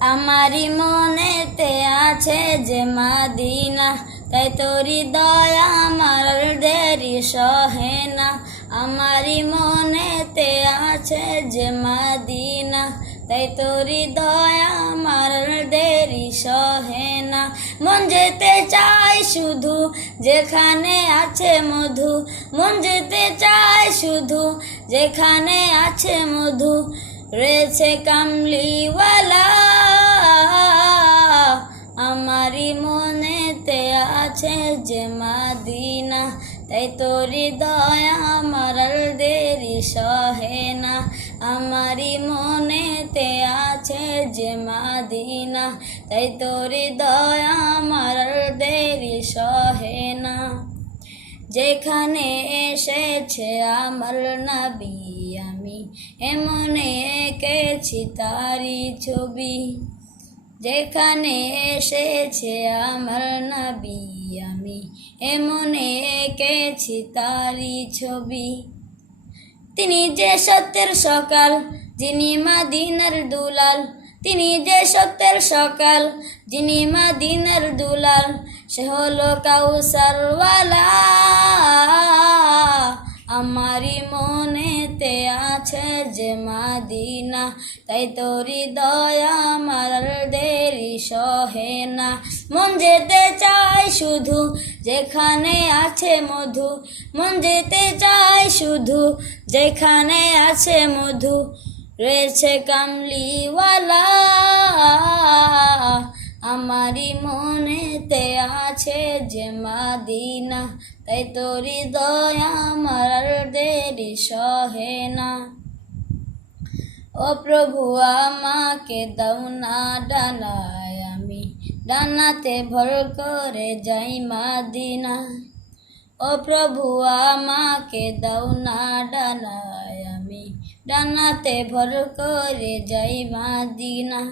আমারি মনেতে আছে যে মাদিনা, তাই তোরি দয়া আমার দেরি সহে না। আমারি মনেতে আছে যে মাদিনা, তাই তোরি দয়া আমার দেরি সহে না। মন যেতে চায় শুধু যেখানে আছে মধু, মন যেতে চায় শুধু যেখানে আছে মধু। রয়েছে কামলিওয়ালা আমারি মনেতে আছে যে মাদিনা, তাই তোরি দয়া আমার দেরি সহে না। আমারি মনেতে আছে যে মাদিনা, তাই তোরি দয়া আমার দেরি সহে না। যেখানে এসেছে আমার নবী আমি এমনে এঁকেছি তারি ছবি। যেখানে এসেছে আমার নবী আমি এমনে এঁকেছি তারি ছবি। তিনি যে সত্যের সকাল, যিনি মদিনার দুলাল, তিনি যে সত্যের সকাল, যিনি মদিনার দুলাল, সে হলো কাউসারওয়ালা। আমারি মনেতে আছে যে মাদিনা, তাই তোরি দয়া আমার দেরি সহে না। মন যেতে চায় শুধু যেখানে আছে মধু, মন যেতে চায় শুধু যেখানে আছে মধু। রয়েছে কামলিওয়ালা আমারি মনেতে আছে যে মাদিনা, তাই তোরি দয়া আমার দেরি সহে না। ও প্রভু আমাকে দাও না ডানায়, আমি ডানাতে ভর করে যাই মাদিনা। ও প্রভু আমাকে দাও না ডানায়, আমি ডানাতে ভর করে যাই মাদিনা।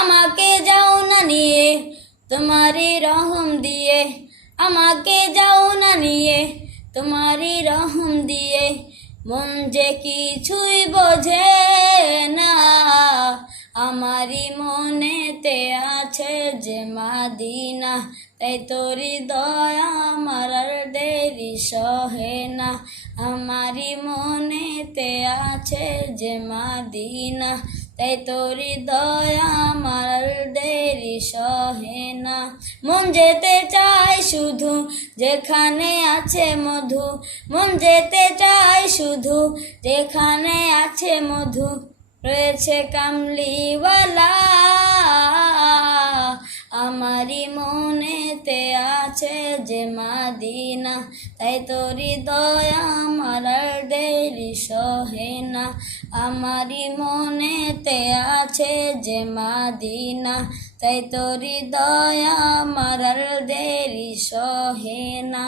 আমাকে যাও না নিয়ে তোমারি রহম দিয়ে, আমাকে যাও না নিয়ে তোমারি রহম দিয়ে। মন যে কিছুই বোঝে না আমারি মনেতে আছে যে মাদিনা, তাই তোরি দয়া আমার দেরি সহে না। আমারি মনেতে আছে যে মাদিনা, তাই তোরি দয়া আমার দেরি সহে না। মন যেতে চায় শুধু যেখানে আছে মধু, মন যেতে চায় শুধু যেখানে আছে মধু। রয়েছে কামলিওয়ালা আমারি মনেতে আছে যে মাদিনা, তাই তোরি দয়া আমার দেরি সহে না। আমারি মনেতে আছে যে মাদিনা, তাই তোরি দয়া আমার দেরি সহে না।